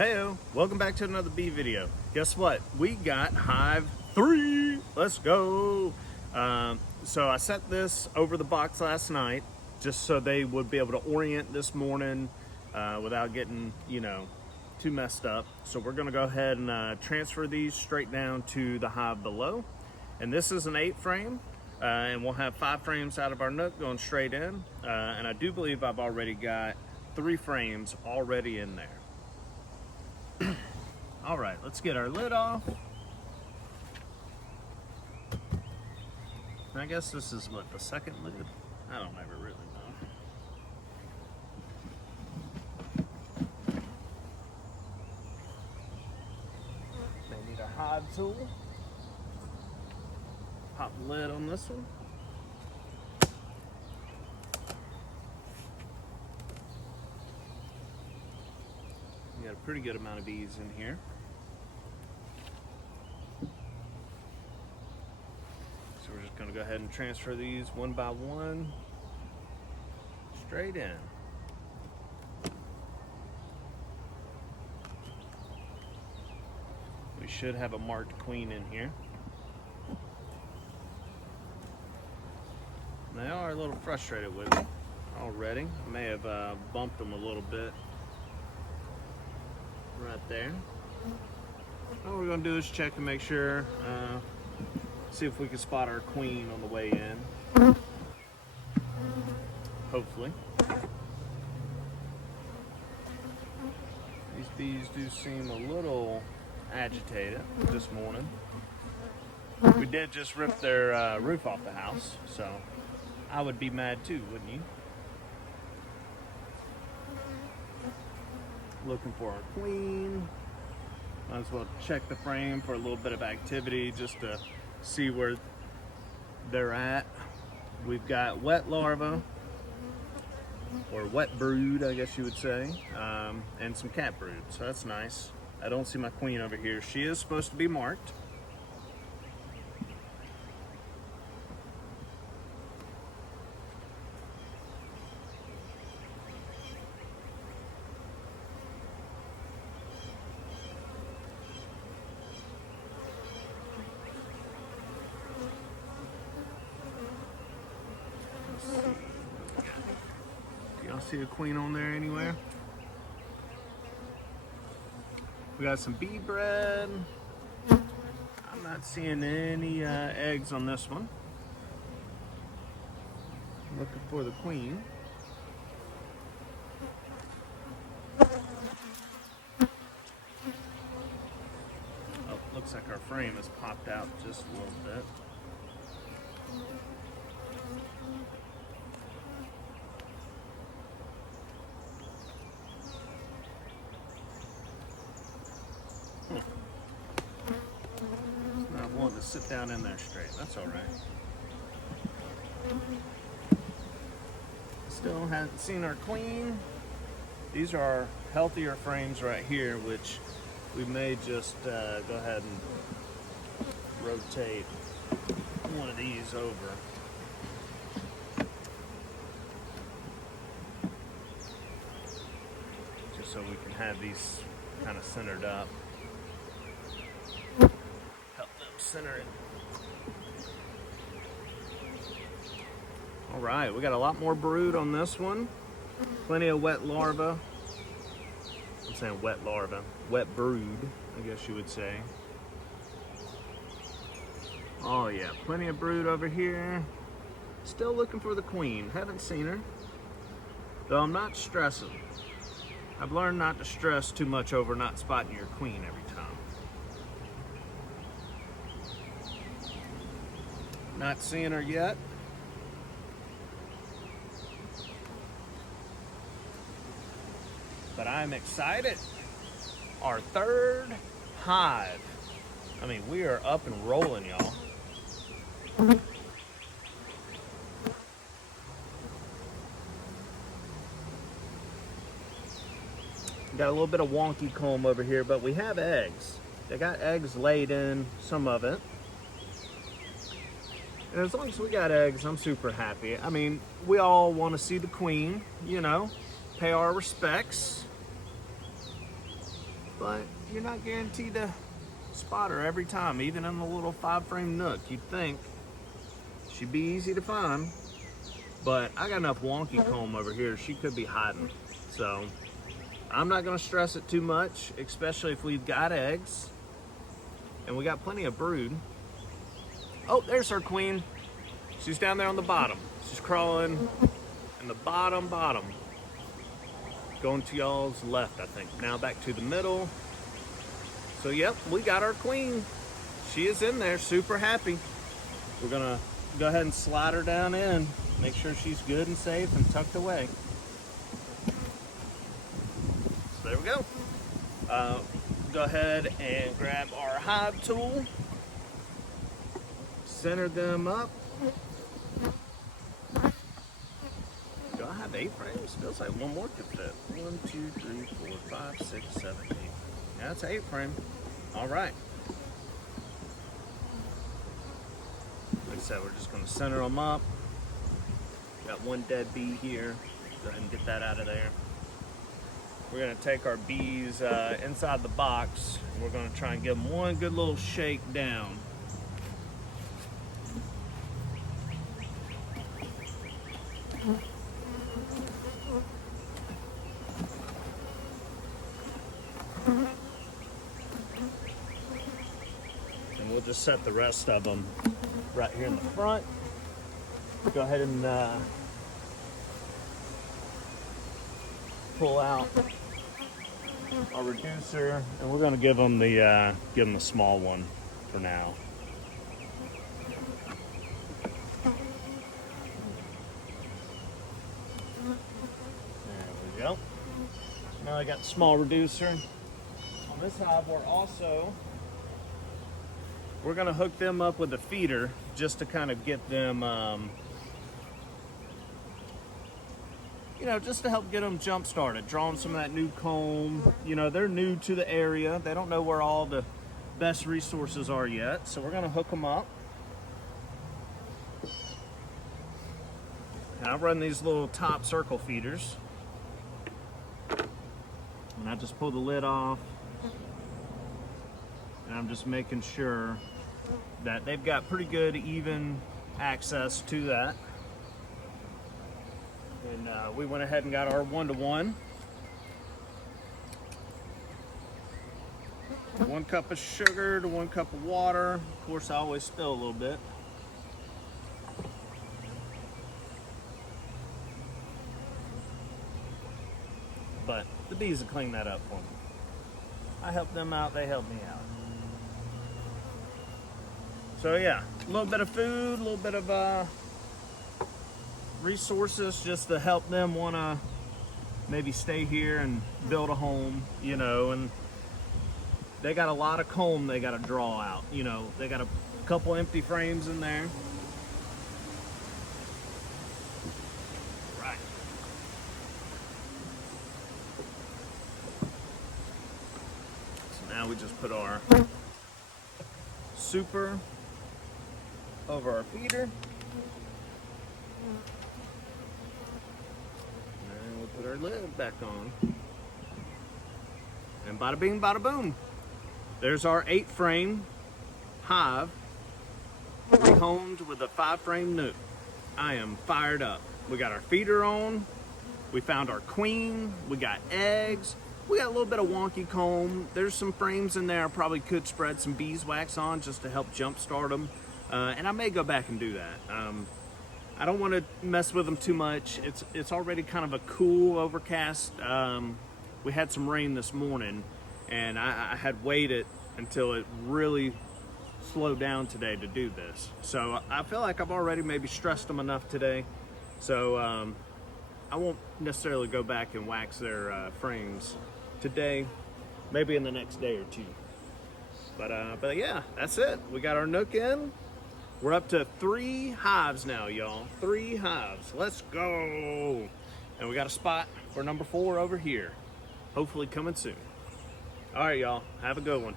Heyo, welcome back to another bee video. Guess what? We got Hive 3. Let's go. So I set this over the box last night just so they would be able to orient this morning without getting, too messed up. So we're gonna go ahead and transfer these straight down to the hive below. And this is an 8 frame. And we'll have 5 frames out of our NUC going straight in. And I do believe I've already got 3 frames already in there. All right, let's get our lid off. I guess this is what, the second lid? I don't ever really know. They need a hive tool. Pop the lid on this one. We got a pretty good amount of bees in here. So we're just going to go ahead and transfer these one by one straight in. We should have a marked queen in here. They are a little frustrated with it already. I may have bumped them a little bit right there. All we're going to do is check and make sure, see if we can spot our queen on the way in. Hopefully. These bees do seem a little agitated this morning. We did just rip their roof off the house, so I would be mad too, wouldn't you? Looking for our queen. Might as well check the frame for a little bit of activity just to see where they're at. We've got wet larva, or wet brood, I guess you would say, and some cat brood, so that's nice. I don't see my queen over here. She is supposed to be marked. See a queen on there anywhere? We got some bee bread. I'm not seeing any eggs on this one. Looking for the queen. Oh, looks like our frame has popped out just a little bit. Not wanting to sit down in there straight. That's all right. Still haven't seen our queen. These are our healthier frames right here, which we may just go ahead and rotate one of these over. Just so we can have these kind of centered up. Help them center it. All right, we got a lot more brood on this one. Plenty of wet larva. I'm saying wet larva. Wet brood, I guess you would say. Oh yeah, plenty of brood over here. Still looking for the queen. Haven't seen her. Though I'm not stressing. I've learned not to stress too much over not spotting your queen every time. Not seeing her yet. But I'm excited. Our 3rd hive. I mean, we are up and rolling, y'all. Got a little bit of wonky comb over here, but we have eggs. They got eggs laid in, some of it. And as long as we got eggs, I'm super happy. I mean, we all want to see the queen, you know, pay our respects. but you're not guaranteed to spot her every time, even in the little 5-frame NUC. You'd think she'd be easy to find, but I got enough wonky comb over here, she could be hiding. So I'm not gonna stress it too much, especially if we've got eggs and we got plenty of brood. Oh, there's her queen. She's down there on the bottom. She's crawling in the bottom. Going to y'all's left, I think. Now back to the middle. So yep, we got our queen. She is in there, super happy. We're gonna go ahead and slide her down in, make sure she's good and safe and tucked away. So there we go. Go ahead and grab our hive tool, center them up. Do I have 8 frames? Feels like one more could fit. 1, 2, 3, 4, 5, 6, 7, 8. Yeah, that's 8 frame. All right. Like I said, we're just going to center them up. Got one dead bee here. Go ahead and get that out of there. We're going to take our bees inside the box. And we're going to try and give them one good little shake down. And we'll just set the rest of them right here in the front. Go ahead and pull out our reducer, and we're going to give them the small one for now. There we go. Now I got the small reducer. On this hive, we're going to hook them up with a feeder just to kind of get them, you know, just to help get them jump started, drawing some of that new comb. You know, they're new to the area. They don't know where all the best resources are yet. So we're going to hook them up. And I run these little top circle feeders. And I just pull the lid off. And I'm just making sure that they've got pretty good even access to that. And we went ahead and got our 1-to-1. 1 cup of sugar to 1 cup of water. Of course, I always spill a little bit. But the bees will clean that up for me. I help them out, they help me out. So yeah, a little bit of food, a little bit of resources just to help them want to maybe stay here and build a home, you know. And they got a lot of comb they got to draw out, you know. They got a couple empty frames in there. Right. So now we just put our super over our feeder. And we'll put our lid back on. And bada bing, bada boom. There's our 8-frame hive rehomed with a 5-frame NUC. I am fired up. We got our feeder on. We found our queen. We got eggs. We got a little bit of wonky comb. There's some frames in there I probably could spread some beeswax on just to help jumpstart them. And I may go back and do that. I don't want to mess with them too much. It's already kind of a cool overcast. We had some rain this morning, and I had waited until it really slowed down today to do this. So I feel like I've already maybe stressed them enough today. So I won't necessarily go back and wax their frames today, maybe in the next day or two. But yeah, that's it. We got our NUC in. We're up to 3 hives now, y'all. 3 hives. Let's go. And we got a spot for number 4 over here. Hopefully coming soon. All right, y'all. Have a good one.